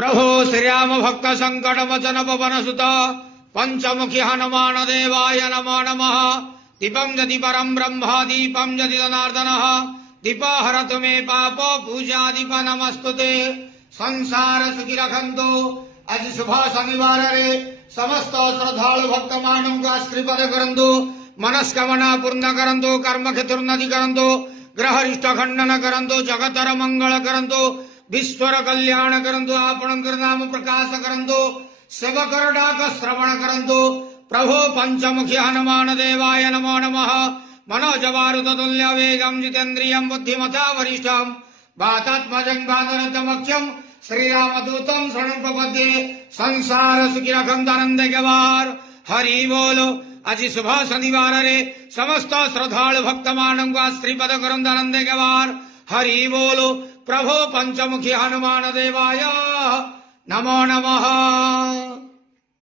प्रभो श्रीराम भक्त संकट वचन पवन सुत पंचमुखी हनुमान देवाय नमो नमः। दीपं यदि परम ब्रह्म दीपं यदि जनार्दन दीप हरतु मे पाप पूजा दीप नमस्तुते। संसार सुखी रखंतु आज शुभ शनिवार रे समस्त श्रद्धालु भक्त मानव को आशीर्वाद करंतु मनस्कामना पूर्ण करंतु कर्म क्षेत्र उन्नति करंतु ग्रह रिष्ट खंडन करंतु जगतर मंगल करंतु विश्वर कल्याण करंतु आपणकर नाम प्रकाश करंतु सेवकर डाक श्रवण करंतु। प्रभो पंचमुखी हनुमान देवाय नमो नमः। मनोजवारुत तुल्य वेगं जितेन्द्रियं बुद्धिमता वरिष्ठं वातात्मजं वानरतमख्यं श्रीरामदूतं शरणं प्रपद्ये। संसार सुखी रखंतु आनंद गवार हरि बोलो। आज शुभ शनिवार रे समस्त श्रद्धालु भक्त मानव को आशीर्वाद करंतु आनंद गवार हरि बोलो। प्रभो पंचमुखी हनुमान देवाय नमो नमः।